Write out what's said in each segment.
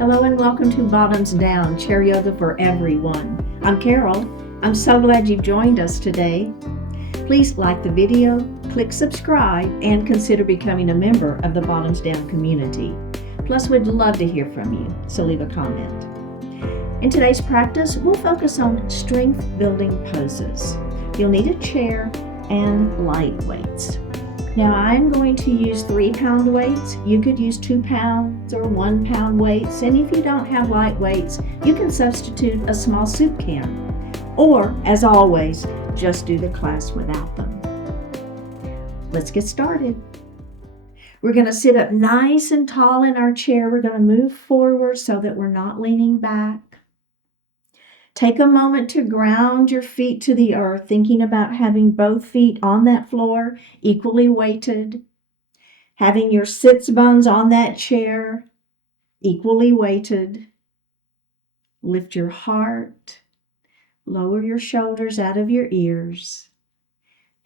Hello and welcome to Bottoms Down, Chair Yoga for Everyone. I'm Carol. I'm so glad you've joined us today. Please like the video, click subscribe, and consider becoming a member of the Bottoms Down community. Plus, we'd love to hear from you, so leave a comment. In today's practice, we'll focus on strength-building poses. You'll need a chair and light weights. Now I'm going to use 3-pound weights. You could use 2 pounds or 1 pound weights. And if you don't have light weights, you can substitute a small soup can. Or, as always, just do the class without them. Let's get started. We're going to sit up nice and tall in our chair. We're going to move forward so that we're not leaning back. Take a moment to ground your feet to the earth, thinking about having both feet on that floor, equally weighted. Having your sits bones on that chair, equally weighted. Lift your heart. Lower your shoulders out of your ears.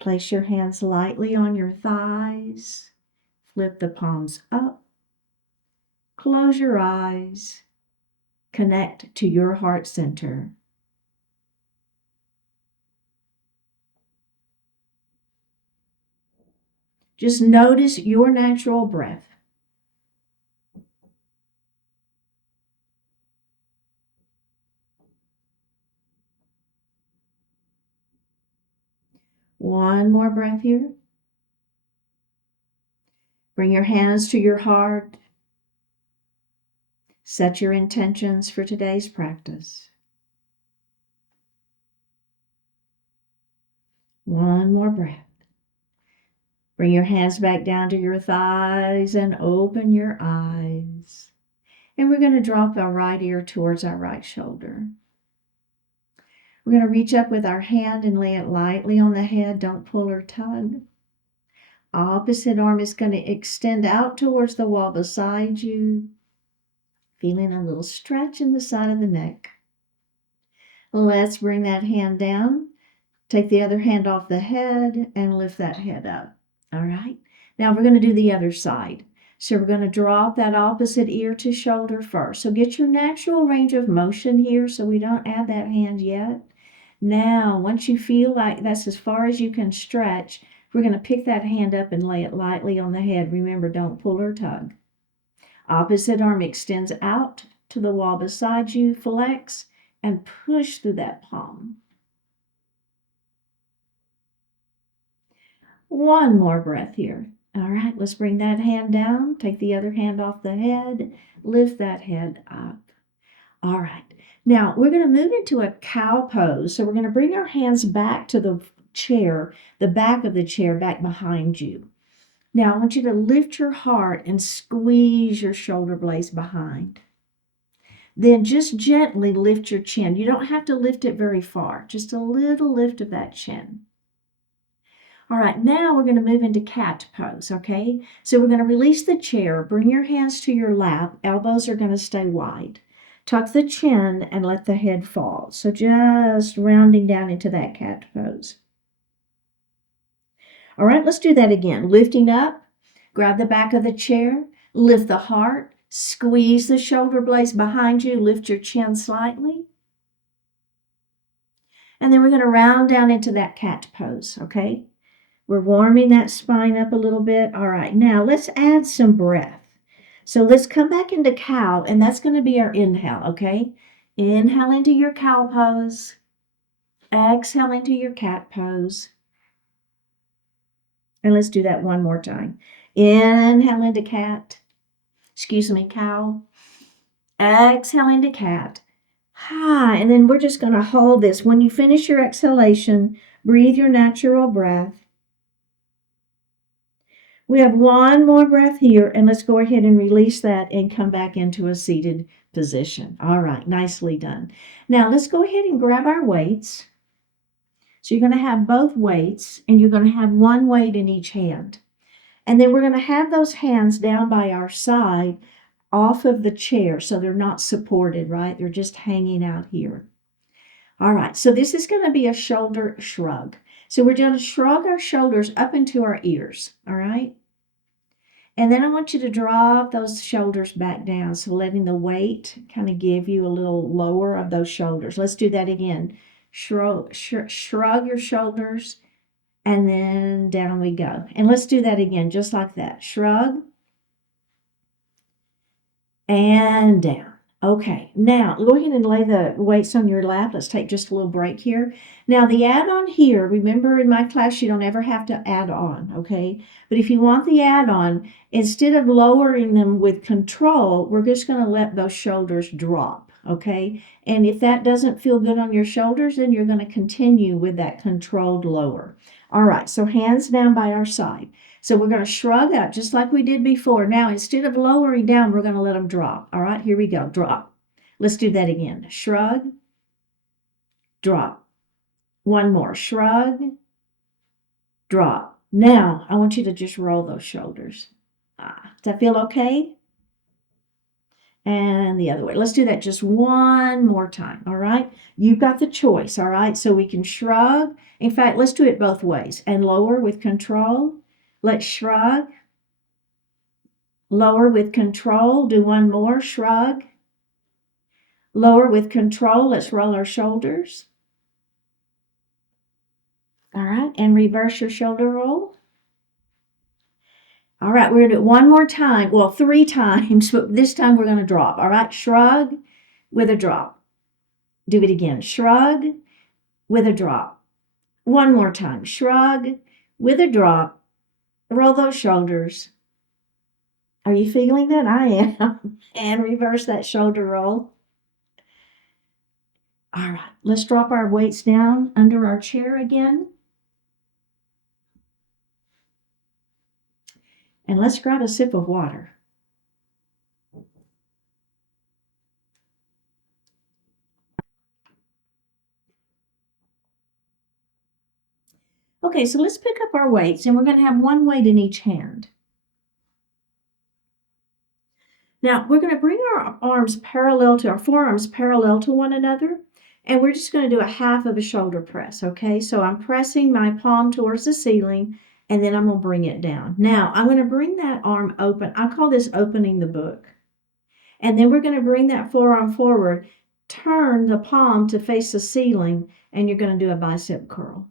Place your hands lightly on your thighs. Flip the palms up. Close your eyes. Connect to your heart center. Just notice your natural breath. One more breath here. Bring your hands to your heart. Set your intentions for today's practice. One more breath. Bring your hands back down to your thighs and open your eyes. And we're going to drop our right ear towards our right shoulder. We're going to reach up with our hand and lay it lightly on the head. Don't pull or tug. Opposite arm is going to extend out towards the wall beside you. Feeling a little stretch in the side of the neck. Let's bring that hand down. Take the other hand off the head and lift that head up. All right. Now we're going to do the other side. So we're going to drop that opposite ear to shoulder first. So get your natural range of motion here so we don't add that hand yet. Now, once you feel like that's as far as you can stretch, we're going to pick that hand up and lay it lightly on the head. Remember, don't pull or tug. Opposite arm extends out to the wall beside you. Flex and push through that palm. One more breath here. All right, let's bring that hand down. Take the other hand off the head. Lift that head up. All right. Now, we're going to move into a cow pose. So we're going to bring our hands back to the chair, the back of the chair, back behind you. Now, I want you to lift your heart and squeeze your shoulder blades behind. Then just gently lift your chin. You don't have to lift it very far. Just a little lift of that chin. All right, now we're going to move into cat pose, okay? So we're going to release the chair. Bring your hands to your lap. Elbows are going to stay wide. Tuck the chin and let the head fall. So just rounding down into that cat pose. All right, let's do that again. Lifting up, grab the back of the chair, lift the heart, squeeze the shoulder blades behind you, lift your chin slightly. And then we're going to round down into that cat pose, okay? We're warming that spine up a little bit. All right, now let's add some breath. So let's come back into cow, and that's going to be our inhale, okay? Inhale into your cow pose. Exhale into your cat pose. And let's do that one more time. Inhale into cow. Exhale into cat. And then we're just going to hold this. When you finish your exhalation, breathe your natural breath. We have one more breath here, and let's go ahead and release that and come back into a seated position. All right, nicely done. Now let's go ahead and grab our weights. So you're going to have both weights, and you're going to have one weight in each hand. And then we're going to have those hands down by our side off of the chair so they're not supported, right? They're just hanging out here. All right, so this is going to be a shoulder shrug. So we're going to shrug our shoulders up into our ears, all right? And then I want you to drop those shoulders back down. So letting the weight kind of give you a little lower of those shoulders. Let's do that again. Shrug your shoulders, and then down we go. And let's do that again, just like that. Shrug and down. Okay, now go ahead and lay the weights on your lap. Let's take just a little break here. Now the add-on here, remember in my class you don't ever have to add on, okay? But if you want the add-on, instead of lowering them with control, we're just going to let those shoulders drop, okay? And if that doesn't feel good on your shoulders, then you're going to continue with that controlled lower. All right, so hands down by our side. So we're going to shrug up just like we did before. Now, instead of lowering down, we're going to let them drop. All right, here we go. Drop. Let's do that again. Shrug, drop. One more. Shrug, drop. Now, I want you to just roll those shoulders. Does that feel okay? And the other way. Let's do that just one more time. All right. You've got the choice. All right. So we can shrug. In fact, let's do it both ways and lower with control. Let's shrug, lower with control. Do one more, shrug, lower with control. Let's roll our shoulders. All right, and reverse your shoulder roll. All right, we're going to do it one more time. Well, 3 times, but this time we're going to drop. All right, shrug with a drop. Do it again. Shrug with a drop. One more time. Shrug with a drop. Roll those shoulders. Are you feeling that? I am. And reverse that shoulder roll. All right, let's drop our weights down under our chair again. And let's grab a sip of water. Okay, so let's pick up our weights, and we're going to have one weight in each hand. Now, we're going to bring our forearms parallel to one another, and we're just going to do a half of a shoulder press, okay? So I'm pressing my palm towards the ceiling, and then I'm going to bring it down. Now, I'm going to bring that arm open. I call this opening the book. And then we're going to bring that forearm forward, turn the palm to face the ceiling, and you're going to do a bicep curl.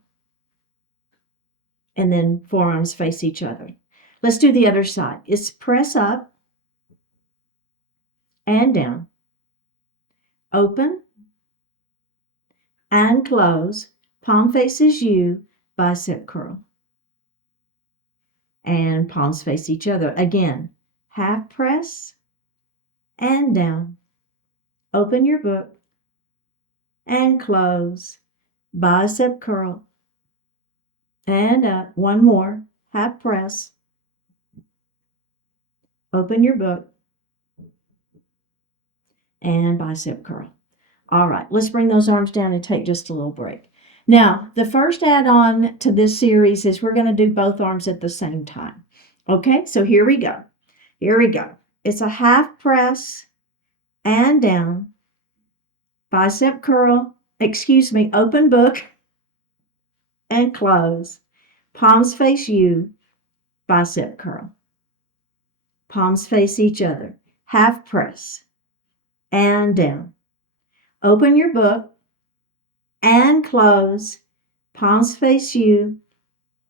And then forearms face each other. Let's do the other side. It's press up and down, open and close, palm faces you, bicep curl. And palms face each other. Again, half press and down, open your book and close, bicep curl. And up, one more, half press, open your book, and bicep curl. All right, let's bring those arms down and take just a little break. Now, the first add-on to this series is we're going to do both arms at the same time. Okay, so here we go. Here we go. It's a half press and down, bicep curl, open book, and close. Palms face you, bicep curl. Palms face each other. Half press and down. Open your book and close. Palms face you,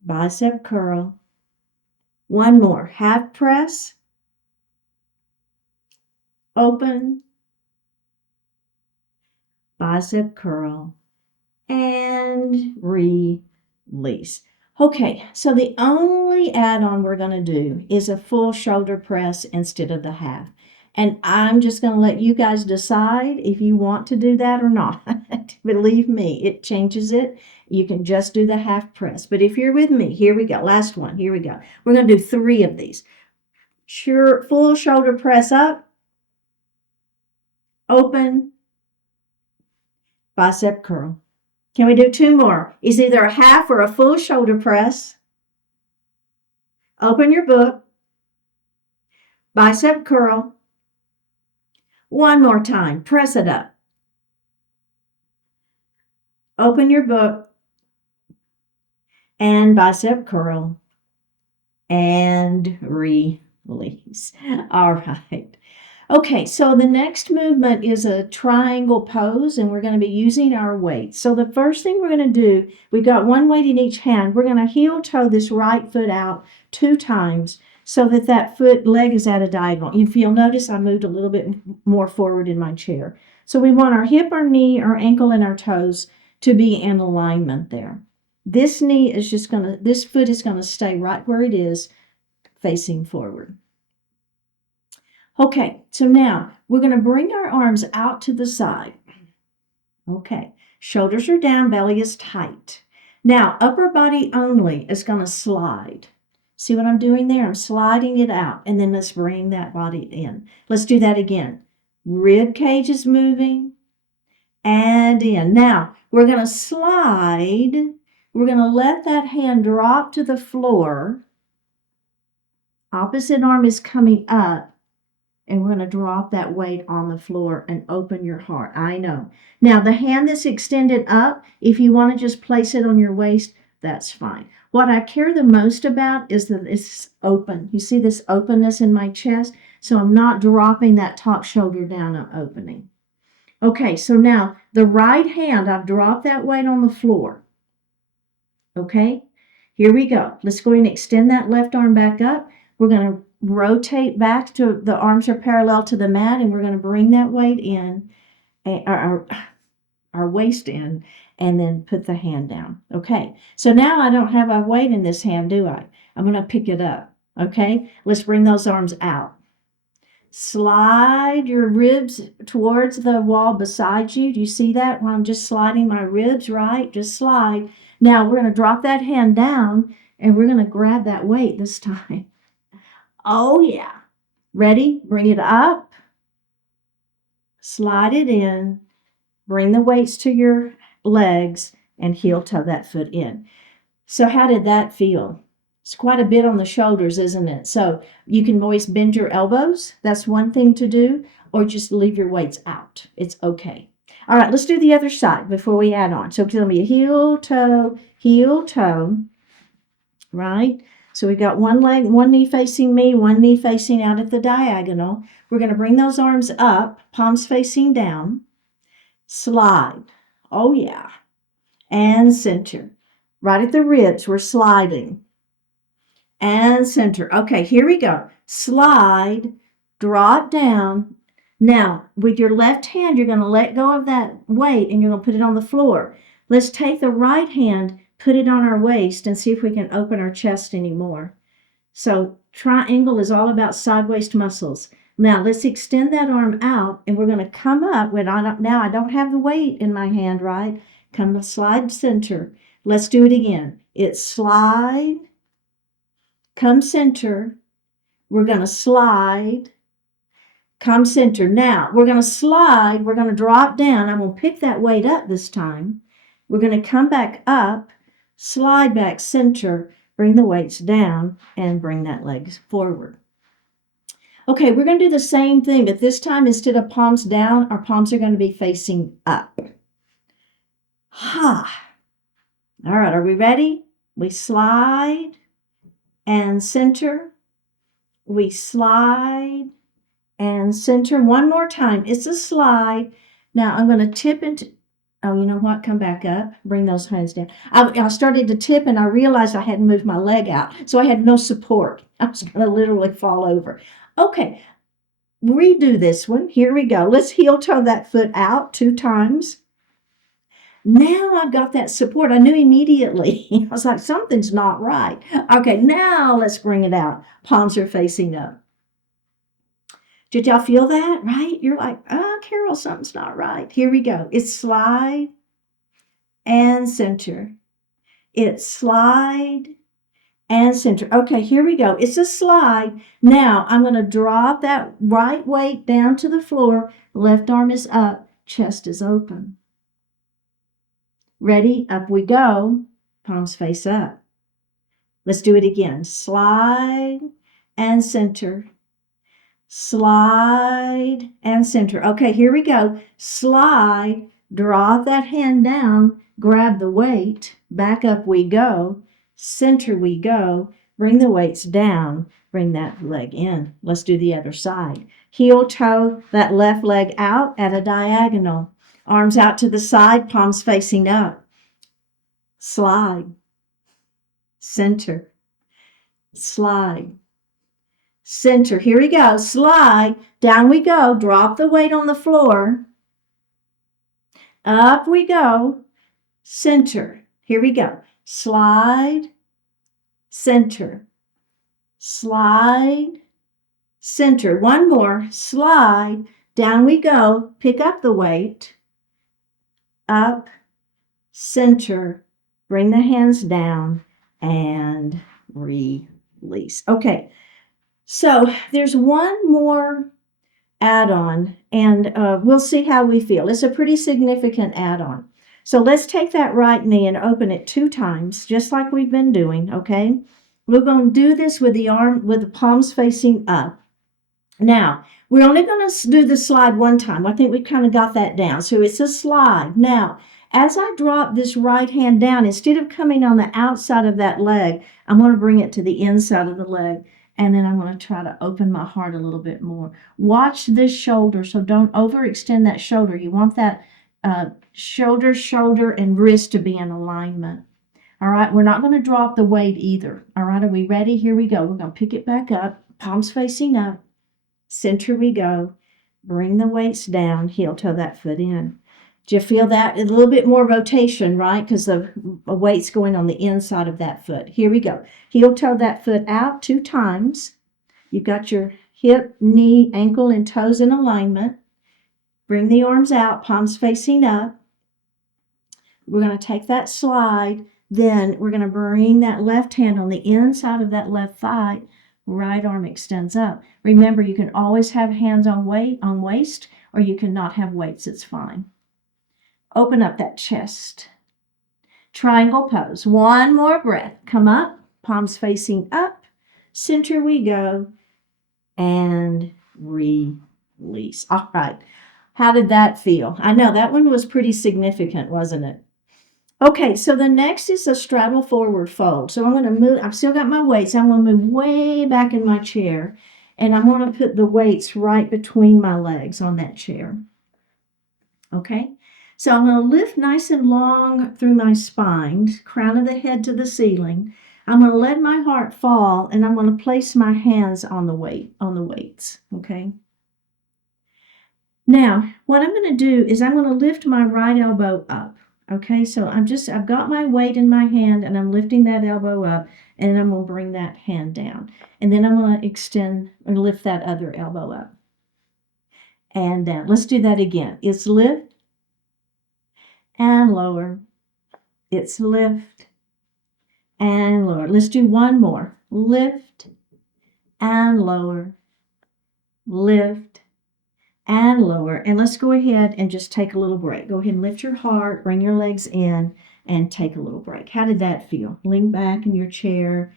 bicep curl. One more. Half press, open, bicep curl, and release. Okay, so the only add-on we're going to do is a full shoulder press instead of the half. And I'm just going to let you guys decide if you want to do that or not. Believe me, it changes it. You can just do the half press. But if you're with me, here we go. Last one. Here we go. We're going to do 3 of these. Full shoulder press up, open, bicep curl. Can we do 2 more? It's either a half or a full shoulder press. Open your book, bicep curl. One more time. Press it up. Open your book and bicep curl and release. Please. All right. Okay, so the next movement is a triangle pose, and we're going to be using our weights. So the first thing we're going to do, we've got one weight in each hand. We're going to heel toe this right foot out 2 times so that that foot leg is at a diagonal. If you'll notice, I moved a little bit more forward in my chair. So we want our hip, our knee, our ankle, and our toes to be in alignment there. This foot is going to stay right where it is, facing forward. Okay, so now we're going to bring our arms out to the side. Okay, shoulders are down, belly is tight. Now, upper body only is going to slide. See what I'm doing there? I'm sliding it out, and then let's bring that body in. Let's do that again. Rib cage is moving and in. Now, we're going to slide. We're going to let that hand drop to the floor. Opposite arm is coming up. And we're going to drop that weight on the floor and open your heart. I know. Now, the hand that's extended up, if you want to just place it on your waist, that's fine. What I care the most about is that it's open. You see this openness in my chest? So I'm not dropping that top shoulder down, I'm opening. Okay, so now the right hand, I've dropped that weight on the floor. Okay, here we go. Let's go ahead and extend that left arm back up. We're going to rotate back to the arms are parallel to the mat, and we're going to bring that weight in, our waist in, and then put the hand down. Okay, so now I don't have a weight in this hand, do I? I'm going to pick it up. Okay, let's bring those arms out. Slide your ribs towards the wall beside you. Do you see that? When I'm just sliding my ribs, right? Just slide. Now we're going to drop that hand down, and we're going to grab that weight this time. Oh, yeah. Ready? Bring it up. Slide it in. Bring the weights to your legs and heel toe that foot in. So how did that feel? It's quite a bit on the shoulders, isn't it? So you can always bend your elbows. That's one thing to do. Or just leave your weights out. It's okay. All right, let's do the other side before we add on. So it's going to be a heel toe, right? So we got one leg, one knee facing me, one knee facing out at the diagonal. We're going to bring those arms up, palms facing down. Slide. Oh, yeah. And center. Right at the ribs, we're sliding. And center. Okay, here we go. Slide, drop down. Now, with your left hand, you're going to let go of that weight and you're going to put it on the floor. Let's take the right hand, put it on our waist, and see if we can open our chest anymore. So triangle is all about side waist muscles. Now let's extend that arm out, and we're going to come up. Now I don't have the weight in my hand, right? Come to slide center. Let's do it again. It's slide, come center. We're going to slide, come center. Now we're going to slide. We're going to drop down. I'm going to pick that weight up this time. We're going to come back up, slide back center, bring the weights down, and bring that leg forward. Okay, we're going to do the same thing, but this time instead of palms down, our palms are going to be facing up. Ha! All right, are we ready? We slide and center. We slide and center. One more time. It's a slide. Now I'm going to tip into... Oh, you know what? Come back up. Bring those hands down. I started to tip, and I realized I hadn't moved my leg out, so I had no support. I was going to literally fall over. Okay, redo this one. Here we go. Let's heel toe that foot out 2 times. Now I've got that support. I knew immediately. I was like, something's not right. Okay, now let's bring it out. Palms are facing up. Did y'all feel that, right? You're like, oh, Carol, something's not right. Here we go. It's slide and center. It's slide and center. Okay, here we go. It's a slide. Now I'm going to drop that right weight down to the floor. Left arm is up. Chest is open. Ready? Up we go. Palms face up. Let's do it again. Slide and center. Slide and center. Okay, here we go. Slide, draw that hand down, grab the weight, back up we go, center we go, bring the weights down, Bring that leg in. Let's do the other side. Heel toe that left leg out at a diagonal. Arms out to the side, palms facing up. Slide. Center. Slide. Center. Here we go. Slide. Down we go. Drop the weight on the floor. Up we go. Center. Here we go. Slide. Center. Slide. Center. One more. Slide. Down we go. Pick up the weight. Up. Center. Bring the hands down and release. Okay. So there's one more add-on, and we'll see how we feel. It's a pretty significant add-on. So let's take that right knee and open it 2 times, just like we've been doing, okay? We're going to do this with the palms facing up. Now, we're only going to do the slide 1 time. I think we kind of got that down. So it's a slide. Now, as I drop this right hand down, instead of coming on the outside of that leg, I'm going to bring it to the inside of the leg. And then I'm going to try to open my heart a little bit more. Watch this shoulder, so don't overextend that shoulder. You want that shoulder, and wrist to be in alignment. All right, we're not going to drop the weight either. All right, are we ready? Here we go. We're going to pick it back up, palms facing up. Center we go. Bring the weights down, heel toe that foot in. Do you feel that? A little bit more rotation, right? Because the weight's going on the inside of that foot. Here we go. Heel toe that foot out 2 times. You've got your hip, knee, ankle, and toes in alignment. Bring the arms out, palms facing up. We're going to take that slide. Then we're going to bring that left hand on the inside of that left thigh. Right arm extends up. Remember, you can always have hands on waist, or you can not have weights. It's fine. Open up that chest. Triangle pose. One more breath. Come up, palms facing up. Center we go. And release. All right. How did that feel? I know that one was pretty significant, wasn't it? Okay, so the next is a straddle forward fold. So I'm going to move. I've still got my weights. I'm going to move way back in my chair. And I'm going to put the weights right between my legs on that chair. Okay? So I'm going to lift nice and long through my spine, crown of the head to the ceiling. I'm going to let my heart fall, and I'm going to place my hands on the weights, okay? Now, what I'm going to do is I'm going to lift my right elbow up, okay? So I've got my weight in my hand, and I'm lifting that elbow up, and I'm going to bring that hand down. And then I'm going to extend or lift that other elbow up and down. Let's do that again. It's lift and lower. It's lift and lower. Let's do one more. Lift and lower. Lift and lower. And let's go ahead and just take a little break. Go ahead and lift your heart, bring your legs in, and take a little break. How did that feel? Lean back in your chair.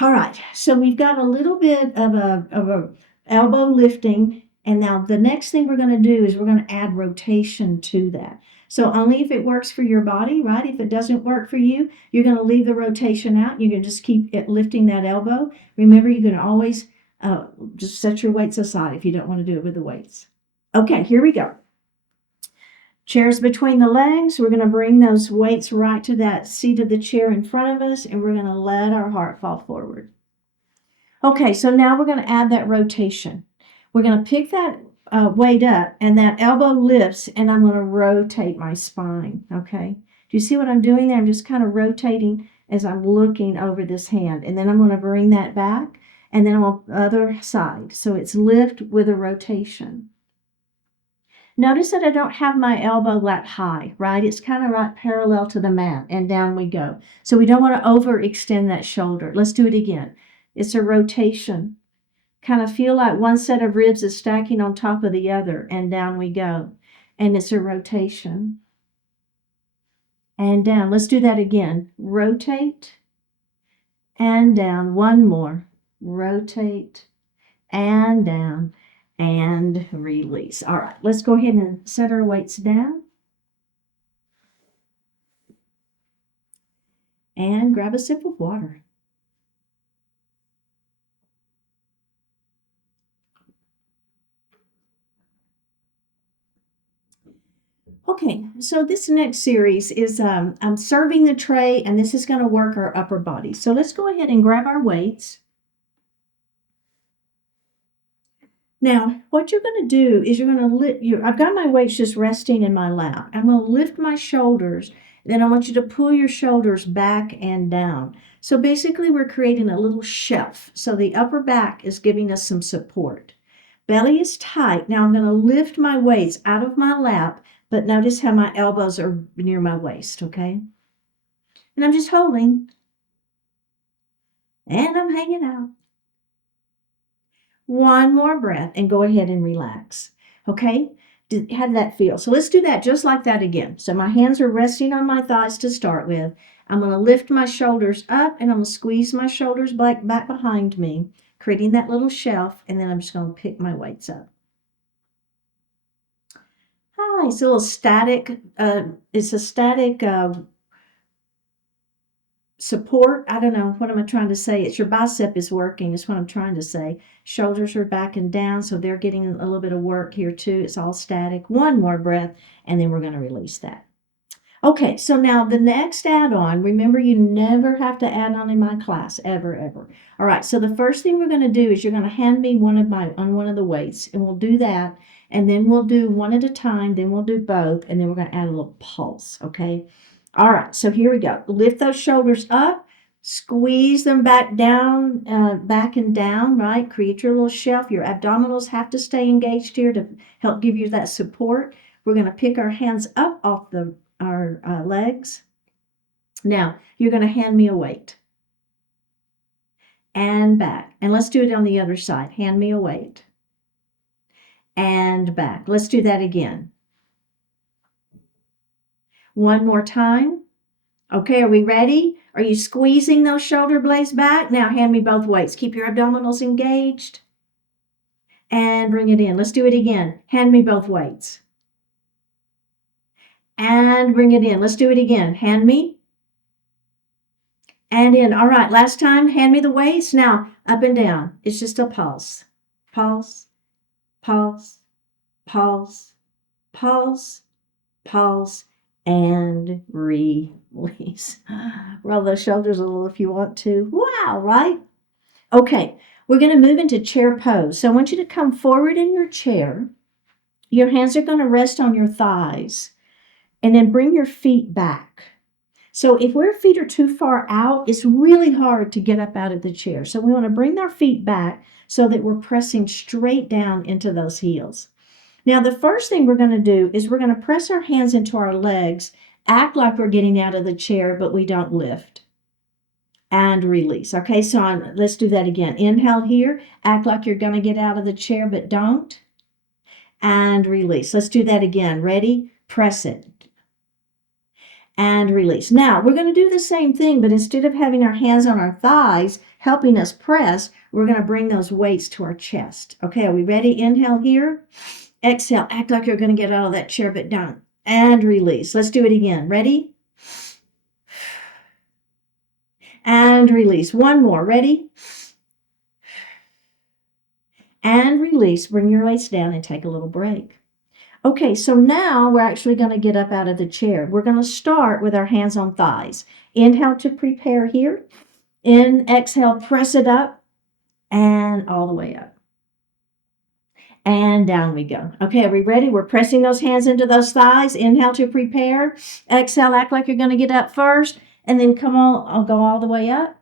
All right, so we've got a little bit of a elbow lifting, and now the next thing we're going to do is we're going to add rotation to that. So only if it works for your body, right? If it doesn't work for you, you're going to leave the rotation out. You can just keep it lifting that elbow. Remember, you can always just set your weights aside if you don't want to do it with the weights. Okay, here we go. Chairs between the legs. We're going to bring those weights right to that seat of the chair in front of us, and we're going to let our heart fall forward. Okay, so now we're going to add that rotation. We're going to pick that weight up, and that elbow lifts, and I'm going to rotate my spine, okay? Do you see what I'm doing there? I'm just kind of rotating as I'm looking over this hand, and then I'm going to bring that back, and then on the other side. So it's lift with a rotation. Notice that I don't have my elbow that high, right? It's kind of right parallel to the mat, and down we go. So we don't want to overextend that shoulder. Let's do it again. It's a rotation. Kind of feel like one set of ribs is stacking on top of the other, and down we go. And it's a rotation. And down. Let's do that again. Rotate and down. One more. Rotate and down and release. All right, let's go ahead and set our weights down. And grab a sip of water. Okay, so this next series is I'm serving the tray, and this is going to work our upper body. So let's go ahead and grab our weights. Now, what you're going to do is you're going to lift I've got my weights just resting in my lap. I'm going to lift my shoulders. Then I want you to pull your shoulders back and down. So basically, we're creating a little shelf. So the upper back is giving us some support. Belly is tight. Now I'm going to lift my weights out of my lap, but notice how my elbows are near my waist, okay? And I'm just holding, and I'm hanging out. One more breath and go ahead and relax. Okay? How did that feel? So let's do that just like that again. So my hands are resting on my thighs to start with. I'm going to lift my shoulders up, and I'm going to squeeze my shoulders back behind me, creating that little shelf, and then I'm just going to pick my weights up. Hi, it's a little static. It's a static support. I don't know. What am I trying to say? It's your bicep is working, is what I'm trying to say. Shoulders are back and down, so they're getting a little bit of work here too. It's all static. One more breath, and then we're going to release that. Okay, so now the next add-on, remember you never have to add on in my class, ever, ever. All right, so the first thing we're going to do is you're going to hand me one of the weights, and we'll do that, and then we'll do one at a time, then we'll do both, and then we're going to add a little pulse, okay? All right, so here we go. Lift those shoulders up, squeeze them back down, back and down, right? Create your little shelf. Your abdominals have to stay engaged here to help give you that support. We're going to pick our hands up off our legs. Now, you're going to hand me a weight. And back. And let's do it on the other side. Hand me a weight. And back. Let's do that again. One more time. Okay, are we ready? Are you squeezing those shoulder blades back? Now hand me both weights. Keep your abdominals engaged. And bring it in. Let's do it again. Hand me both weights. And bring it in. Let's do it again. Hand me. And in. All right, last time, hand me the weights. Now, up and down. It's just a pulse. Pulse, pulse, pulse, pulse, pulse, and release. Roll those shoulders a little if you want to. Wow, right? Okay, we're going to move into chair pose. So I want you to come forward in your chair. Your hands are going to rest on your thighs. And then bring your feet back. So if our feet are too far out, it's really hard to get up out of the chair. So we want to bring our feet back so that we're pressing straight down into those heels. Now, the first thing we're going to do is we're going to press our hands into our legs, act like we're getting out of the chair, but we don't lift. And release. Okay, so let's do that again. Inhale here, act like you're going to get out of the chair, but don't. And release. Let's do that again. Ready? Press it. And release. Now, we're going to do the same thing, but instead of having our hands on our thighs, helping us press, we're going to bring those weights to our chest. Okay, are we ready? Inhale here. Exhale. Act like you're going to get out of that chair, but don't. And release. Let's do it again. Ready? And release. One more. Ready? And release. Bring your weights down and take a little break. Okay, so now we're actually going to get up out of the chair. We're going to start with our hands on thighs. Inhale to prepare here. Exhale, press it up and all the way up. And down we go. Okay, are we ready? We're pressing those hands into those thighs. Inhale to prepare. Exhale, act like you're going to get up first. And then come on, I'll go all the way up.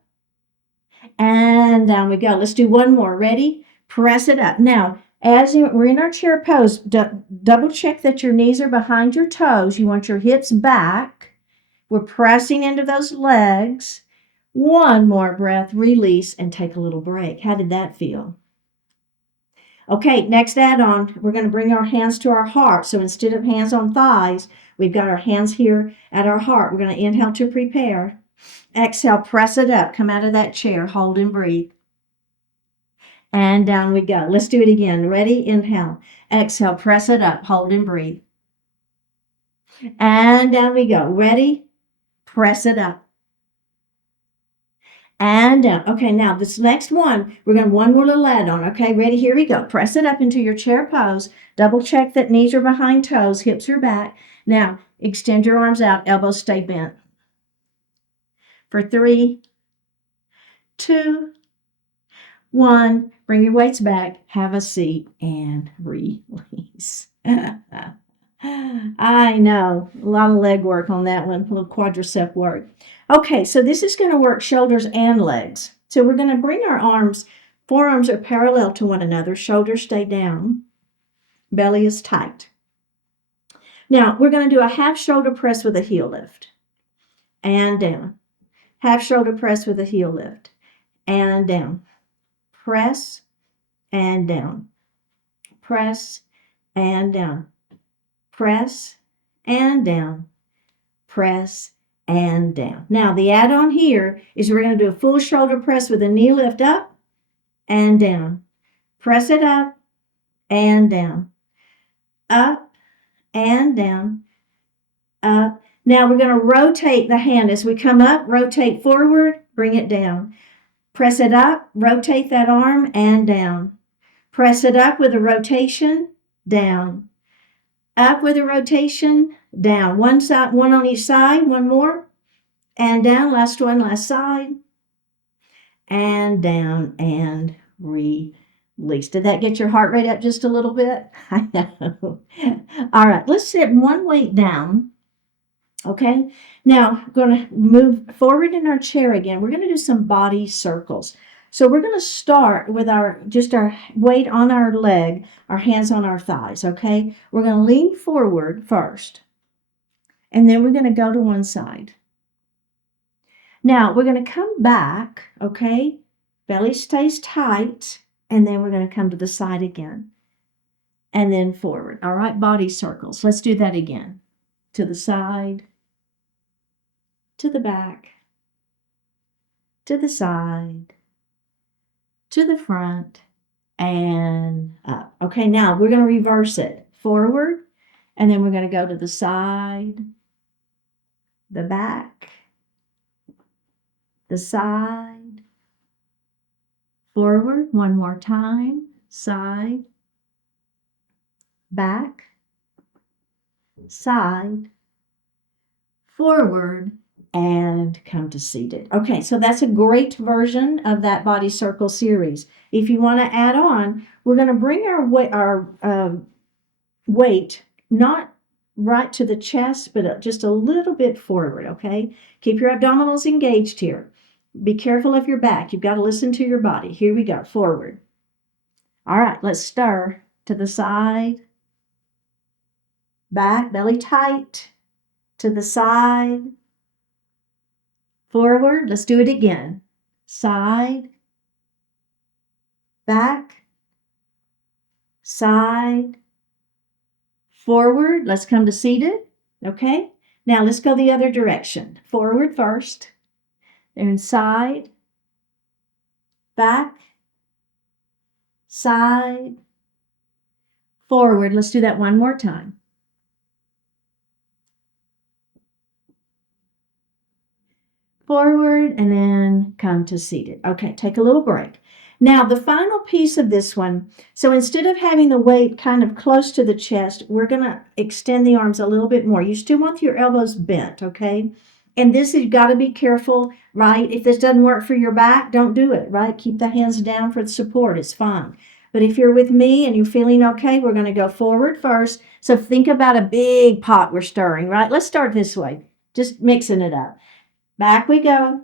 And down we go. Let's do one more. Ready? Press it up. Now, as we're in our chair pose, double check that your knees are behind your toes. You want your hips back. We're pressing into those legs. One more breath, release, and take a little break. How did that feel? Okay, next add-on, we're going to bring our hands to our heart. So instead of hands on thighs, we've got our hands here at our heart. We're going to inhale to prepare. Exhale, press it up. Come out of that chair. Hold and breathe. And down we go. Let's do it again. Ready? Inhale. Exhale. Press it up. Hold and breathe. And down we go. Ready? Press it up. and down. Okay, now this next one, we're going to one more little add-on. Okay, ready? Here we go. Press it up into your chair pose. Double check that knees are behind toes, hips are back. Now, extend your arms out, elbows stay bent. For 3, 2, 1. Bring your weights back, have a seat, and release. I know, a lot of leg work on that one, a little quadricep work. Okay, so this is going to work shoulders and legs. So we're going to bring our arms, forearms are parallel to one another, shoulders stay down, belly is tight. Now, we're going to do a half shoulder press with a heel lift, and down. Half shoulder press with a heel lift, and down. Press, and down. Press, and down. Press, and down. Press, and down. Now, the add-on here is we're going to do a full shoulder press with a knee lift up and down. Press it up and down. Up and down. Up. Now, we're going to rotate the hand as we come up, rotate forward, bring it down. Press it up, rotate that arm, and down. Press it up with a rotation, down. Up with a rotation, down. One side, one on each side, one more, and down. Last one, last side, and down, and release. Did that get your heart rate up just a little bit? I know. All right, let's set one weight down. Okay, now we're going to move forward in our chair again. We're going to do some body circles. So we're going to start with our weight on our leg, our hands on our thighs, okay? We're going to lean forward first, and then we're going to go to one side. Now, we're going to come back, okay? Belly stays tight, and then we're going to come to the side again, and then forward. All right, body circles. Let's do that again. To the side, to the back, to the side, to the front, and up. Okay, now we're going to reverse it. Forward, and then we're going to go to the side, the back, the side, forward, one more time, side, back, side, forward, and come to seated. Okay, so that's a great version of that body circle series. If you want to add on, we're going to bring our weight not right to the chest, but just a little bit forward, okay? Keep your abdominals engaged here. Be careful of your back. You've got to listen to your body. Here we go, forward. All right, let's stir to the side, back, belly tight, to the side, forward. Let's do it again. Side, back, side, forward. Let's come to seated. Okay. Now let's go the other direction. Forward first, then side, back, side, forward. Let's do that one more time. Forward, and then come to seated. Okay, take a little break. Now, the final piece of this one, so instead of having the weight kind of close to the chest, we're going to extend the arms a little bit more. You still want your elbows bent, okay? And this, you've got to be careful, right? If this doesn't work for your back, don't do it, right? Keep the hands down for the support. It's fine. But if you're with me and you're feeling okay, we're going to go forward first. So think about a big pot we're stirring, right? Let's start this way, just mixing it up. Back we go.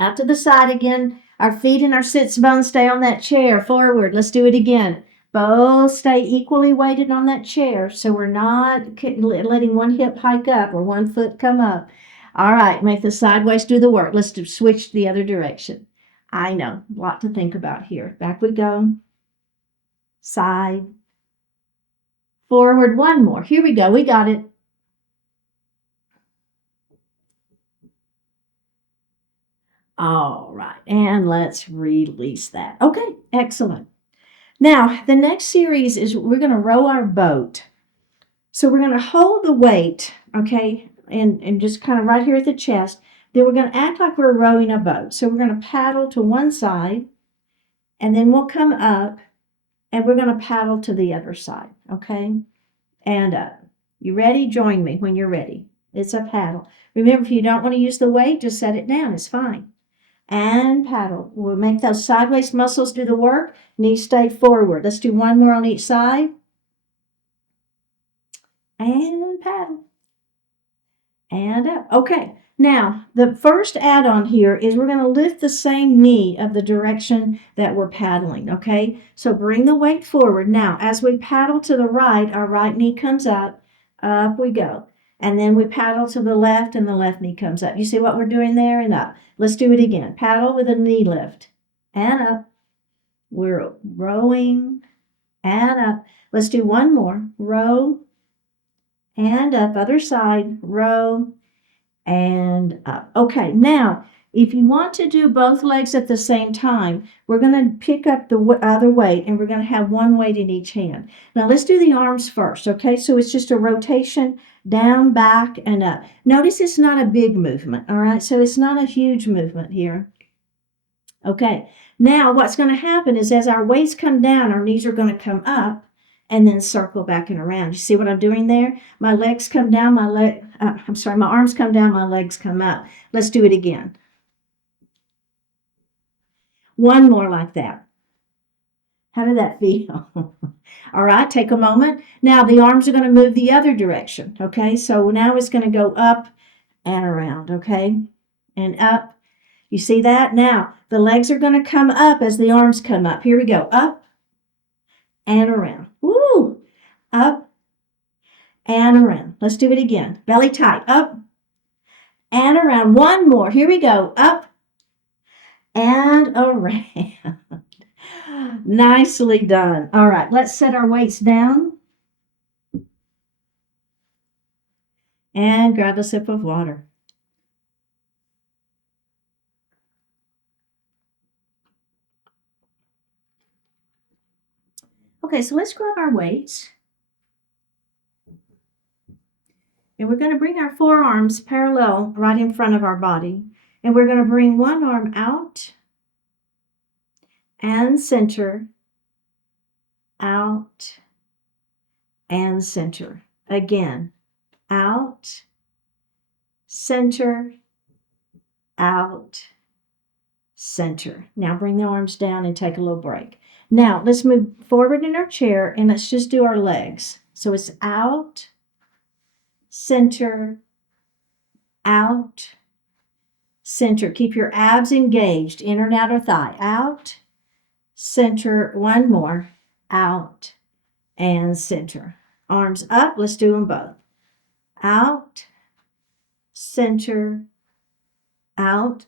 Out to the side again. Our feet and our sits bones stay on that chair. Forward. Let's do it again. Both stay equally weighted on that chair, so we're not letting one hip hike up or one foot come up. All right, make the sideways do the work. Let's switch the other direction. I know, a lot to think about here. Back we go. Side. Forward, one more. Here we go. We got it. All right, and let's release that. Okay, excellent. Now, the next series is we're going to row our boat. So we're going to hold the weight, okay, and just kind of right here at the chest, Then we're going to act like we're rowing a boat. So we're going to paddle to one side, and then we'll come up, and we're going to paddle to the other side, okay? And you ready? Join me when you're ready. It's a paddle. Remember, if you don't want to use the weight, just set it down. It's fine. And paddle. We'll make those sideways muscles do the work. Knees stay forward. Let's do one more on each side. And paddle. And up. Okay. Now, the first add-on here is we're going to lift the same knee of the direction that we're paddling, okay? So bring the weight forward. Now, as we paddle to the right, our right knee comes up. Up we go. And then we paddle to the left, and the left knee comes up. You see what we're doing there? And up. Let's do it again. Paddle with a knee lift. And up. We're rowing. And up. Let's do one more. Row. And up. Other side. Row. And up. Okay, now, if you want to do both legs at the same time, we're going to pick up the other weight, and we're going to have one weight in each hand. Now, let's do the arms first, okay? So it's just a rotation down, back, and up. Notice it's not a big movement, all right? So it's not a huge movement here. Okay, now what's going to happen is as our weights come down, our knees are going to come up, and then circle back and around. You see what I'm doing there? My legs come down, my arms come down, my legs come up. Let's do it again. One more like that. How did that feel? All right, take a moment. Now the arms are going to move the other direction, okay? So now it's going to go up and around, okay? And up. You see that? Now the legs are going to come up as the arms come up. Here we go. Up and around. Woo! Up and around. Let's do it again. Belly tight. Up and around. One more. Here we go. Up and around. Nicely done. All right, let's set our weights down. And grab a sip of water. Okay, so let's grab our weights. And we're going to bring our forearms parallel right in front of our body. And we're going to bring one arm out and center, out and center. Again, out, center, out, center. Now bring the arms down and take a little break. Now let's move forward in our chair, and let's just do our legs. So it's out, center, out, center. Keep your abs engaged, inner and outer thigh. Out, center, one more, out, and center. Arms up, let's do them both. Out, center, out,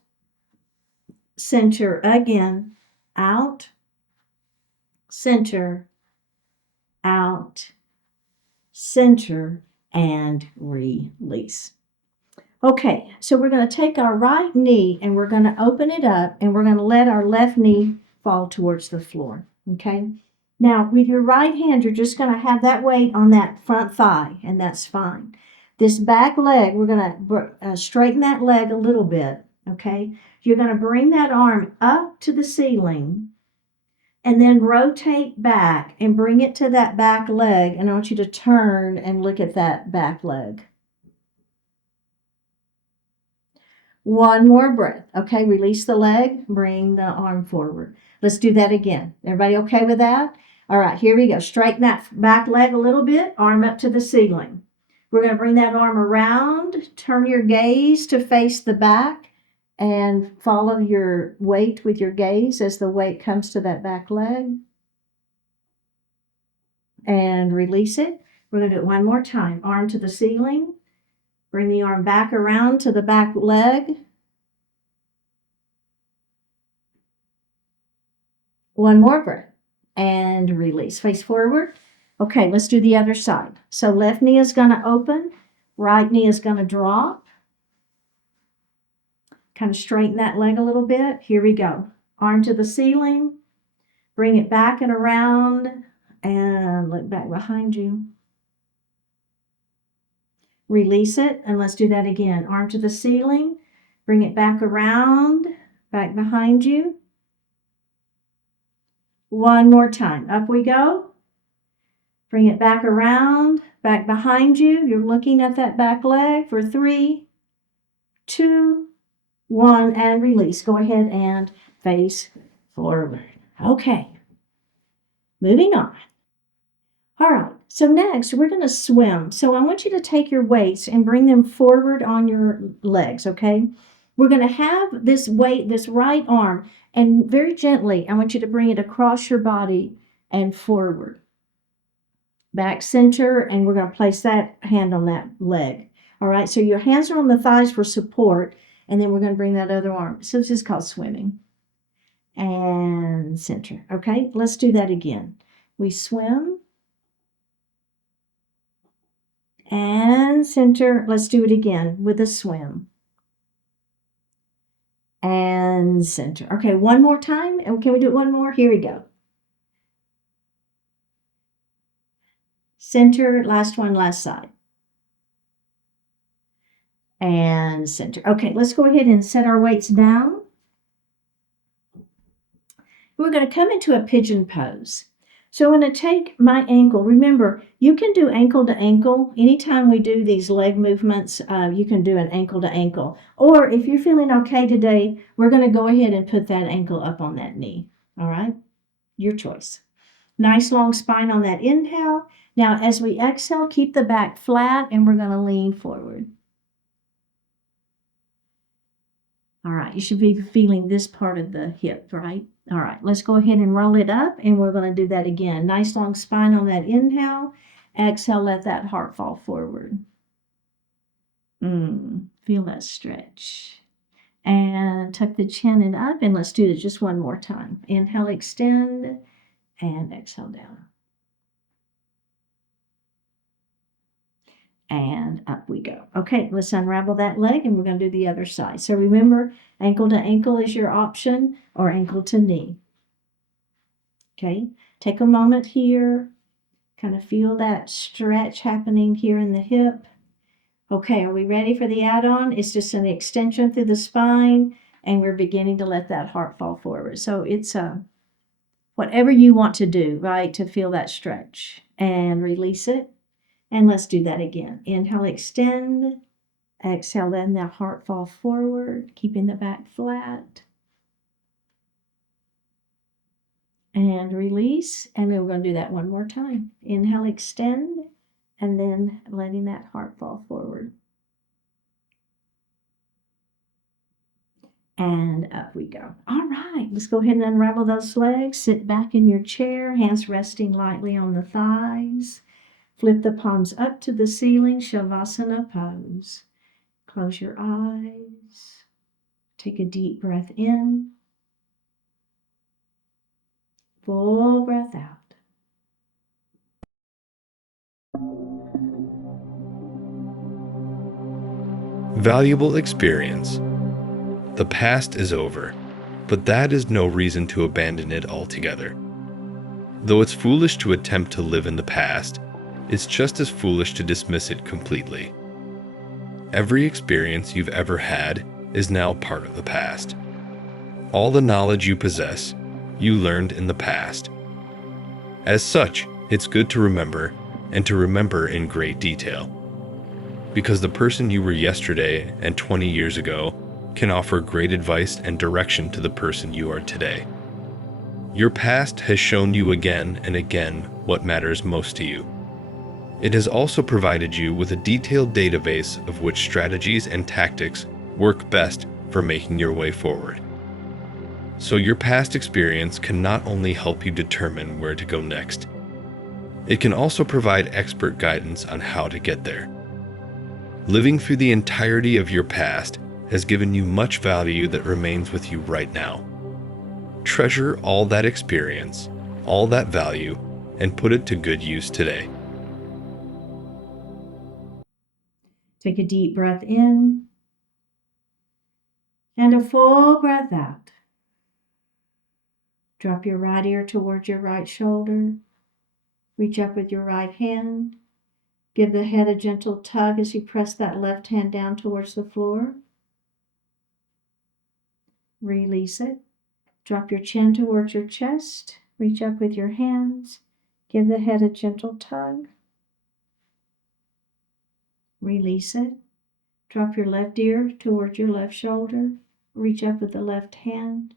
center again, out, center, out, center, and release. Okay, so we're going to take our right knee and we're going to open it up, and we're going to let our left knee fall towards the floor, okay? Now, with your right hand, you're just going to have that weight on that front thigh, and that's fine. This back leg, we're going to straighten that leg a little bit, okay? You're going to bring that arm up to the ceiling, and then rotate back and bring it to that back leg, and I want you to turn and look at that back leg. One more breath. Okay, release the leg, bring the arm forward. Let's do that again. Everybody okay with that? All right, here we go. Straighten that back leg a little bit, arm up to the ceiling. We're going to bring that arm around, turn your gaze to face the back, and follow your weight with your gaze as the weight comes to that back leg. And release it. We're going to do it one more time. Arm to the ceiling. Bring the arm back around to the back leg. One more breath. And release. Face forward. Okay, let's do the other side. So left knee is going to open. Right knee is going to drop. Kind of straighten that leg a little bit. Here we go. Arm to the ceiling. Bring it back and around. And look back behind you. Release it. And let's do that again. Arm to the ceiling. Bring it back around, back behind you. One more time. Up we go. Bring it back around, back behind you. You're looking at that back leg for 3, 2, 1, and release. Go ahead and face forward. Okay. Moving on. All right. So next, we're going to swim. So I want you to take your weights and bring them forward on your legs, okay? We're going to have this weight, this right arm, and very gently, I want you to bring it across your body and forward. Back center, and we're going to place that hand on that leg. All right, so your hands are on the thighs for support, and then we're going to bring that other arm. So this is called swimming. And center. Okay, let's do that again. We swim. And center. Let's do it again with a swim. And center. Okay, one more time. And can we do it one more? Here we go. Center, last one, last side. And center. Okay, let's go ahead and set our weights down. We're going to come into a pigeon pose. So I'm going to take my ankle. Remember, you can do ankle to ankle. Anytime we do these leg movements, you can do an ankle to ankle. Or if you're feeling okay today, we're going to go ahead and put that ankle up on that knee. All right? Your choice. Nice long spine on that inhale. Now, as we exhale, keep the back flat, and we're going to lean forward. All right, you should be feeling this part of the hip, right? All right, let's go ahead and roll it up, and we're going to do that again. Nice long spine on that inhale. Exhale, let that heart fall forward. Feel that stretch. And tuck the chin and up, and let's do it just one more time. Inhale, extend, and exhale down. And up we go. Okay, let's unravel that leg, and we're going to do the other side. So remember, ankle to ankle is your option, or ankle to knee. Okay, take a moment here. Kind of feel that stretch happening here in the hip. Okay, are we ready for the add-on? It's just an extension through the spine, and we're beginning to let that heart fall forward. So it's whatever you want to do, right, to feel that stretch. And release it. And let's do that again. Inhale, extend. Exhale, then the heart fall forward, keeping the back flat. And release. And then we're going to do that one more time. Inhale, extend. And then letting that heart fall forward. And up we go. All right, let's go ahead and unravel those legs. Sit back in your chair, hands resting lightly on the thighs. Flip the palms up to the ceiling, Shavasana pose. Close your eyes. Take a deep breath in. Full breath out. Valuable experience. The past is over, but that is no reason to abandon it altogether. Though it's foolish to attempt to live in the past, it's just as foolish to dismiss it completely. Every experience you've ever had is now part of the past. All the knowledge you possess, you learned in the past. As such, it's good to remember, and to remember in great detail. Because the person you were yesterday and 20 years ago can offer great advice and direction to the person you are today. Your past has shown you again and again what matters most to you. It has also provided you with a detailed database of which strategies and tactics work best for making your way forward. So your past experience can not only help you determine where to go next, it can also provide expert guidance on how to get there. Living through the entirety of your past has given you much value that remains with you right now. Treasure all that experience, all that value, and put it to good use today. Take a deep breath in and a full breath out. Drop your right ear towards your right shoulder. Reach up with your right hand. Give the head a gentle tug as you press that left hand down towards the floor. Release it. Drop your chin towards your chest. Reach up with your hands. Give the head a gentle tug. Release it. Drop your left ear towards your left shoulder. Reach up with the left hand.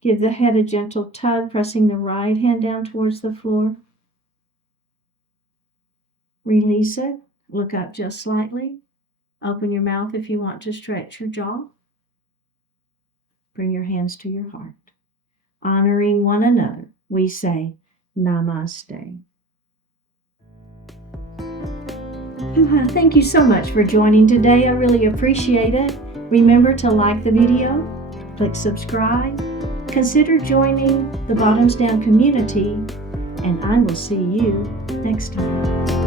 Give the head a gentle tug, pressing the right hand down towards the floor. Release it. Look up just slightly. Open your mouth if you want to stretch your jaw. Bring your hands to your heart. Honoring one another, we say Namaste. Thank you so much for joining today. I really appreciate it. Remember to like the video, click subscribe, consider joining the Bottoms Down community, and I will see you next time.